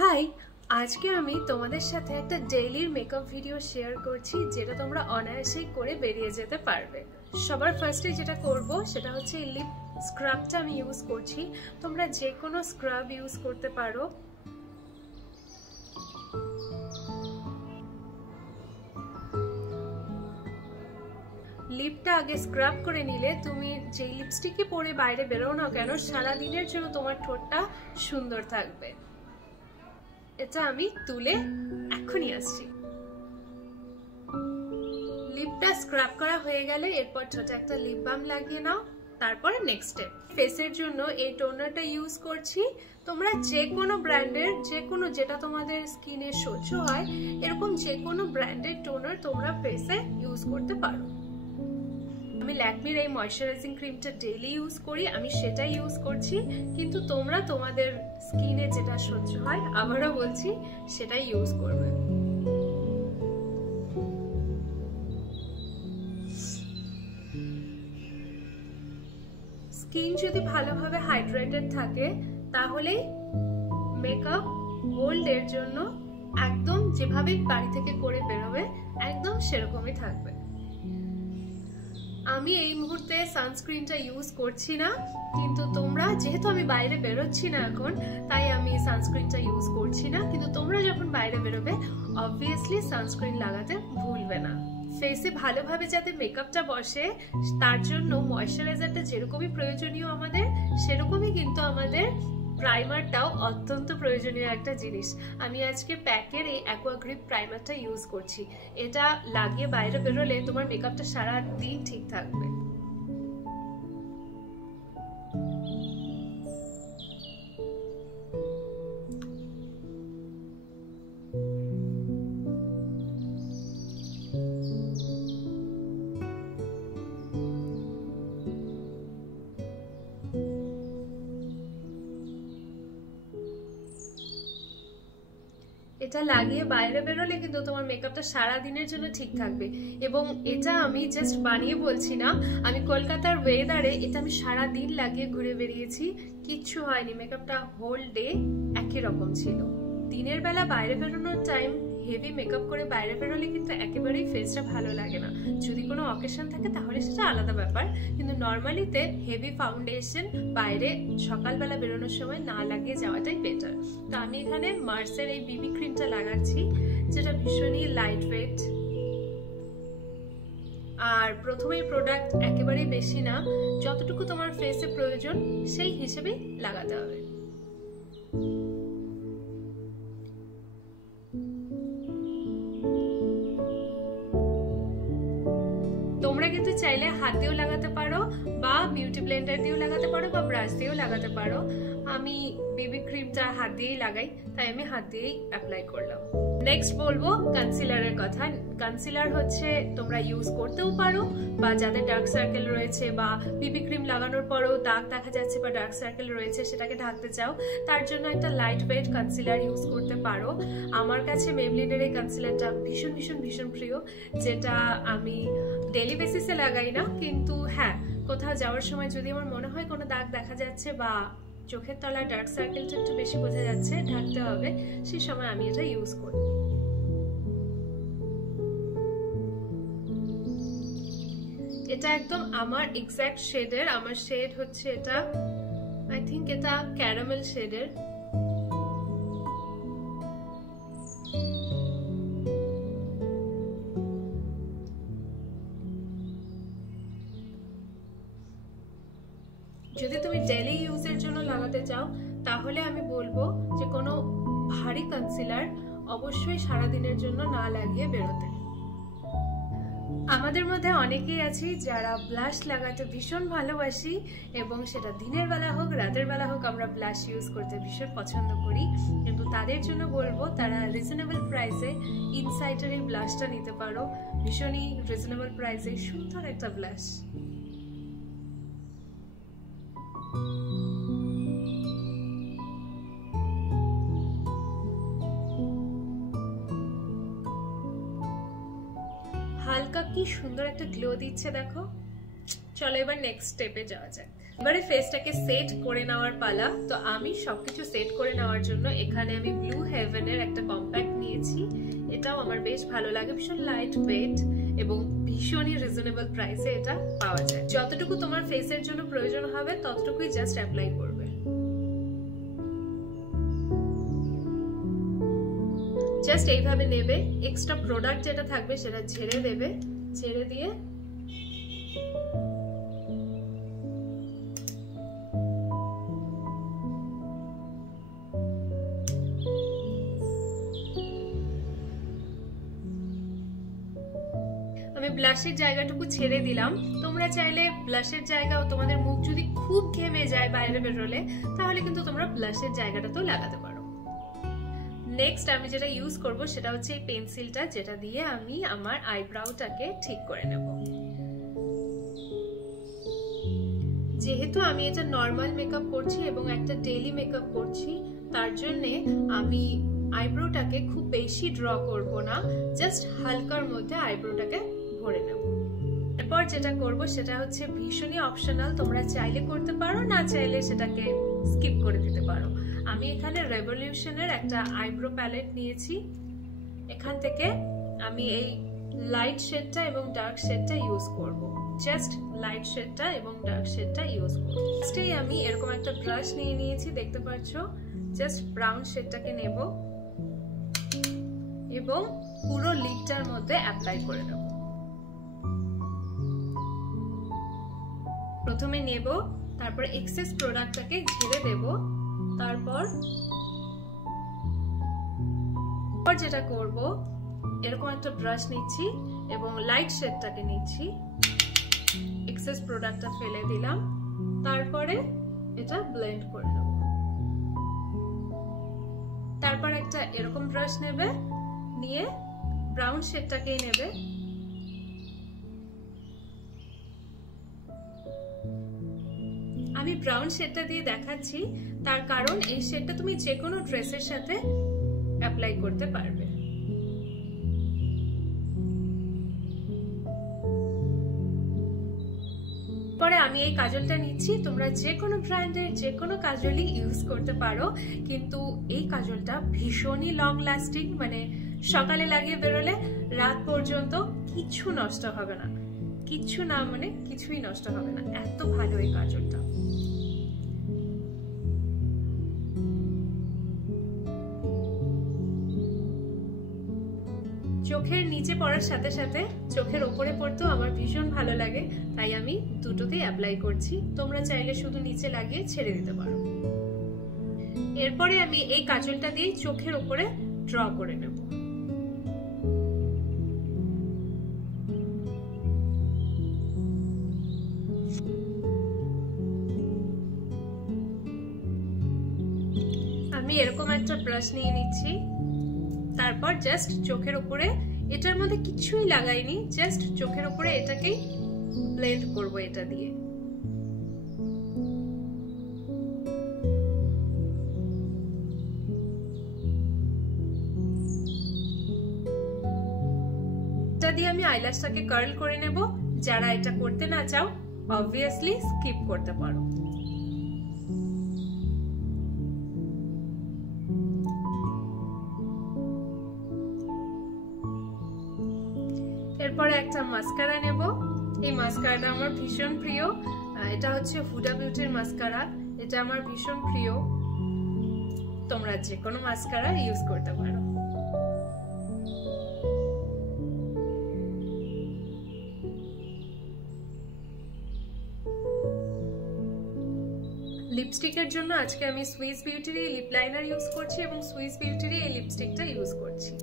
High, আজকে আমি তোমাদের সাথে একটা ডেইলির মেকআপ ভিডিও শেয়ার করছি যেটা তোমরা অনায়াসেই করে বেরিয়ে যেতে পারবে। সবার ফার্স্টে যেটা করব সেটা হচ্ছে এই লিপ স্ক্রাবটা আমি ইউজ করছি। তোমরা যে কোনো স্ক্রাব ইউজ করতে পারো। লিপটা আগে স্ক্রাব করে নিলে তুমি যে লিপস্টিকই পরে বাইরে বেরো না কেন সারা দিনের জন্য তোমার ঠোঁটটা সুন্দর থাকবে। এটা আমি তুলে এখনই আসছি। লিপটা স্ক্রাব করা হয়ে গেলে এরপর ছোট একটা লিপ বাম লাগিয়ে নাও। তারপরে নেক্সট স্টেপ, ফেসের জন্য এই টোনারটা ইউজ করছি। তোমরা যে কোনো ব্র্যান্ডের, যে কোনো যেটা তোমাদের স্কিনে সহ্য হয় এরকম যে কোনো ব্র্যান্ডের টোনার তোমরা ফেসে ইউজ করতে পারো। আমি ল্যাকমির এই ময়শ্চারাইজিং ক্রিমটা ডেইলি ইউজ করি, আমি সেটাই ইউজ করছি, কিন্তু তোমরা তোমাদের স্কিনে যেটা সহ্য হয় আবারও বলছি সেটাই ইউজ করবে। স্কিন যদি ভালোভাবে হাইড্রেটেড থাকে তাহলে মেকআপ হোল্ডের জন্য একদম যেভাবে বাড়ি থেকে করে বেরোবে একদম সেরকমই থাকবে। আমি এই মুহূর্তে সানস্ক্রিনটা ইউজ করছি না, কিন্তু তোমরা, যেহেতু আমি বাইরে বেরোচ্ছি না এখন, তাই আমি সানস্ক্রিনটা ইউজ করছি না, কিন্তু তোমরা যখন বাইরে বেরোবে অবভিয়াসলি সানস্ক্রিন লাগাতে ভুলবে না। ফেসে ভালোভাবে যাতে মেকআপটা বসে তার জন্য ময়শ্চারাইজারটা যেরকমই প্রয়োজনীয় আমাদের, সেরকমই কিন্তু আমাদের প্রাইমারটাও অত্যন্ত প্রয়োজনীয় একটা জিনিস। আমি আজকে প্যাকের এই অ্যাকোয়াগ্রিপ প্রাইমারটা ইউজ করছি। এটা লাগিয়ে বাইরে বেরোলে তোমার মেকআপটা সারা দিন ঠিক থাকবে। এটা লাগিয়ে বাইরে বেরোলে কিন্তু তোমার মেকআপটা সারা দিনের জন্য ঠিক থাকবে। এবং এটা আমি জাস্ট বানিয়ে বলছি না, আমি কলকাতার ওয়েদারে এটা আমি সারা দিন লাগিয়ে ঘুরে বেরিয়েছি, কিচ্ছু হয়নি। মেকআপটা হোল ডে একই রকম ছিল। দিনের বেলা বাইরে বেরোনোর টাইম হেভি মেকআপ করে বাইরে বেরোলে কিন্তু একেবারেই ফেসটা ভালো লাগে না। যদি কোনো অকেশন থাকে তাহলে সেটা আলাদা ব্যাপার, কিন্তু নর্মালিতে হেভি ফাউন্ডেশন বাইরে সকালবেলা বেরোনোর সময় না লাগিয়ে যাওয়াটাই বেটার। তো আমি এখানে মার্সের এই বিবি ক্রিমটা লাগাচ্ছি, যেটা ভীষণই লাইট ওয়েট। আর প্রথমেই প্রোডাক্ট একেবারেই বেশি না, যতটুকু তোমার ফেসে প্রয়োজন সেই হিসেবেই লাগাতে হবে। তোমরা কিন্তু চাইলে হাত দিয়েও লাগাতে পারো, বা বিউটি ব্লেন্ডার দিয়েও লাগাতে পারো, বা ব্রাশ দিয়েও লাগাতে পারো। আমি বেবি ক্রিমটা হাত দিয়েই লাগাই, তাই আমি হাত দিয়েই অ্যাপ্লাই করলাম। নেক্সট বলবো কনসিলারের কথা। কনসিলার হচ্ছে তোমরা ইউজ করতেও পারো, বা যাদের ডার্ক সার্কেল রয়েছে বা বিবি ক্রিম লাগানোর পরেও দাগ দেখা যাচ্ছে বা ডার্ক সার্কেল রয়েছে সেটাকে ঢাকতে চাও, তার জন্য একটা লাইট ওয়েট কনসিলার ইউজ করতে পারো। আমার কাছে মেবলিনের এই কনসিলারটা ভীষণ ভীষণ ভীষণ প্রিয়, যেটা আমি ডেইলি বেসিসে লাগাই না, কিন্তু হ্যাঁ কোথাও যাওয়ার সময় যদি আমার মনে হয় কোনো দাগ দেখা যাচ্ছে বা চোখের তলায় ডার্ক সার্কেলটা একটু বেশি বোঝা যাচ্ছে, ঢাকতে হবে, সেই সময় আমি এটা ইউজ করি। এটা একদম আমার এক্সাক্ট শেডের। আমার শেড হচ্ছে এটা, আই থিঙ্ক এটা ক্যারামেল শেডের। যদি তুমি ডেইলি ইউজের জন্য লাগাতে চাও তাহলে আমি বলবো যে কোনো ভারী কনসিলার অবশ্যই সারা দিনের জন্য না লাগিয়ে বেরোতে। আমাদের মধ্যে অনেকেই আছি যারা ব্লাশ লাগাতে ভীষণ ভালোবাসি, এবং সেটা দিনের বেলা হোক রাতের বেলা হোক আমরা ব্লাশ ইউজ করতে ভীষণ পছন্দ করি। কিন্তু তাদের জন্য বলবো তারা রিজনেবল প্রাইসে ইনসাইটের এই ব্লাশটা নিতে পারো। ভীষণই রিজনেবল প্রাইসে সুন্দর একটা ব্লাশ। হালকা কি সুন্দর একটা গ্লো দিচ্ছে দেখো। চলো এবার নেক্সট স্টেপে যাওয়া যাক। এবারে ফেসটাকে সেট করে নেওয়ার পালা। তো আমি সবকিছু সেট করে নেওয়ার জন্য এখানে আমি ব্লু হেভেনের একটা কম্প্যাক্ট নিয়েছি। এটাও আমার বেশ ভালো লাগে, ভীষণ লাইট ওয়েট এবং ভীষণই রিজনেবল প্রাইসে এটা পাওয়া যায়। যতটুকু তোমার ফেসের জন্য প্রয়োজন হবে ততটুকুই জাস্ট অ্যাপ্লাই করবে। জাস্ট এইভাবে নেবে, এক্সট্রা প্রোডাক্ট যেটা থাকবে সেটা ঝেড়ে দেবে, ঝেড়ে দিয়ে আমি ব্লাশের জায়গাটুকু ছেড়ে দিলাম। তোমরা চাইলে ব্লাশের জায়গাও, তোমাদের মুখ যদি খুব ঘেমে যায় বাইরে বেরোলে, তাহলে কিন্তু তোমরা ব্লাশের জায়গাটাতেও লাগাতে পারো। নেক্সট আমি যেটা ইউজ করব সেটা হচ্ছে এই পেন্সিলটা, যেটা দিয়ে আমি আমার আইব্রাউটাকে ঠিক করে নেব। যেহেতু আমি এটা নর্মাল মেকআপ করছি এবং একটা ডেইলি মেকআপ করছি, তার জন্যে আমি আইব্রোটাকে খুব বেশি ড্র করব না, জাস্ট হালকার মধ্যে আইব্রোটাকে ভরে নেব। এরপর যেটা করব সেটা হচ্ছে ভীষণই অপশনাল, তোমরা চাইলে করতে পারো, না চাইলে সেটাকে স্কিপ করে দিতে পারো। আমি এখানে রেভলিউশনের একটা আইব্রো প্যালেট নিয়েছি। এখান থেকে আমি এই লাইট শেডটা এবং ডার্ক শেডটা ইউজ করব। জাস্ট লাইট শেডটা এবং ডার্ক শেডটা ইউজ করব। ফার্স্টেই আমি এরকম একটা ব্রাশ নিয়ে নিয়েছি, দেখতে পাচ্ছ। জাস্ট ব্রাউন শেডটাকে নেব এবং পুরো লিডটার মধ্যে অ্যাপ্লাই করে নেব। প্রথমে নেব, তারপর এক্সেস প্রোডাক্টটাকে ঝেড়ে দেব। তারপর যেটা করব, এরকম একটা ব্রাশ নিচ্ছি এবং লাইট শেডটাকে নিচ্ছি, এক্সেস প্রোডাক্টটা ফেলে দিলাম, তারপরে এটা ব্লেন্ড করে নেব। তারপর একটা এরকম ব্রাশ নেবে, নিয়ে ব্রাউন শেডটাকেই নেবে, আমি ব্রাউন শেডটা দিয়ে দেখাচ্ছি তার কারণ এই শেডটা তুমি যে কোনো ড্রেসের সাথে অ্যাপ্লাই করতে পারবে। পরে আমি এই কাজলটা নিচ্ছি, তোমরা যে কোনো ব্র্যান্ডের যে কোনো কাজলই ইউজ করতে পারো, কিন্তু এই কাজলটা ভীষণই লং লাস্টিং, মানে সকালে লাগিয়ে বেরোলে রাত পর্যন্ত কিছু নষ্ট হবে না, কিছু না মানে কিছুই নষ্ট হবে না, এত ভালো এই কাজলটা। চোখের নিচে পড়ার সাথে সাথে চোখের ওপরে পড়তেও আমার ভীষণ ভালো লাগে, তাই আমি দুটোতেই অ্যাপ্লাই করছি। তোমরা চাইলে শুধু নিচে লাগিয়ে ছেড়ে দিতে পারো। এরপরে আমি এই কাজলটা দিয়ে চোখের ওপরে ড্র করে নেব। আমি এরকম একটা ব্রাশ নিয়ে নিচ্ছি, তারপর জাস্ট চোখের উপরে, এটার মধ্যে কিছুই লাগাইনি, জাস্ট চোখের উপরে এটাকেই ব্লেন্ড করব এটা দিয়ে। এটা দিয়ে আমি আইল্যাশটাকে কার্ল করে নেব। যারা এটা করতে না চাও অবভিয়াসলি স্কিপ করতে পারো। এরপরে একটা মাস্কারা নেব। এই মাস্কারাটা আমার ভীষণ প্রিয়, এটা হচ্ছে হুডা বিউটির মাস্কারা। এটা আমার ভীষণ প্রিয়, তোমরা যে কোনো মাস্কারা ইউজ করতে পারো। লিপস্টিকের জন্য আজকে আমি সুইস বিউটির এই লিপ লাইনার ইউজ করছি এবং সুইস বিউটির এই লিপস্টিকটা ইউজ করছি।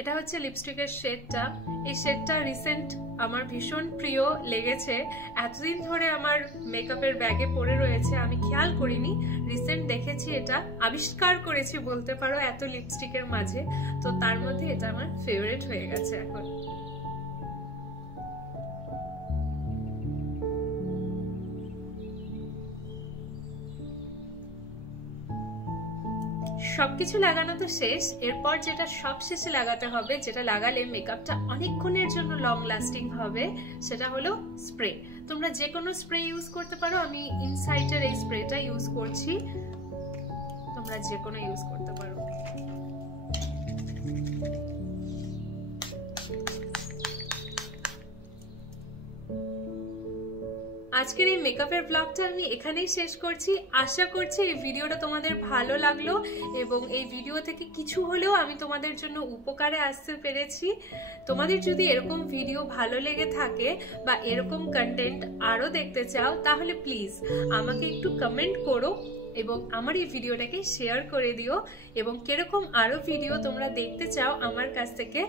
এটা হচ্ছে লিপস্টিকের শেডটা। এই শেডটা রিসেন্ট আমার ভীষণ প্রিয় লেগেছে, এতদিন ধরে আমার মেকআপের ব্যাগে পড়ে রয়েছে, আমি খেয়াল করিনি, রিসেন্ট দেখেছি, এটা আবিষ্কার করেছি বলতে পারো এত লিপস্টিকের মাঝে, তো তার মধ্যে এটা আমার ফেভারিট হয়ে গেছে এখন। সবকিছু লাগানো তো শেষ, এরপর যেটা সব শেষে লাগাতে হবে, যেটা লাগালে মেকআপটা অনেকক্ষণের জন্য লং লাস্টিং হবে, সেটা হলো স্প্রে। তোমরা যে কোনো স্প্রে ইউজ করতে পারো, আমি ইনসাইটের এই স্প্রেটা ইউজ করছি, তোমরা যে কোনো ইউজ করতে পারো। আজকের এই মেকআপের ব্লগটা আমি এখানেই শেষ করছি। আশা করছি এই ভিডিওটা তোমাদের ভালো লাগলো এবং এই ভিডিও থেকে কিছু হলেও আমি তোমাদের জন্য উপকারে আসতে পেরেছি। তোমাদের যদি এরকম ভিডিও ভালো লেগে থাকে বা এরকম কন্টেন্ট আরো দেখতে চাও, তাহলে প্লিজ আমাকে একটু কমেন্ট করো এবং আমার এই ভিডিওটাকে শেয়ার করে দিও, এবং কিরকম আরো ভিডিও তোমরা দেখতে চাও আমার কাছ থেকে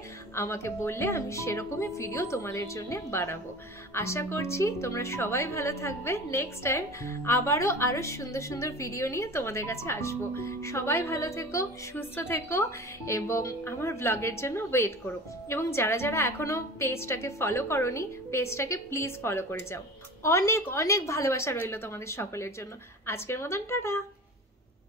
আমাকে বললে আমি সেরকমই ভিডিও তোমাদের জন্য বানাবো। আশা করছি তোমরা সবাই ভালো থাকবে। নেক্সট টাইম আবারও আরো সুন্দর সুন্দর ভিডিও নিয়ে তোমাদের কাছে আসবো। সবাই ভালো থেকো, সুস্থ থেকো এবং আমার ব্লগের জন্য ওয়েট করো। এবং যারা যারা এখনো পেজটাকে ফলো করোনি, পেজটাকে প্লিজ ফলো করে যাও। অনেক অনেক ভালোবাসা রইল তোমাদের সকলের জন্য। আজকের মতন টাটা।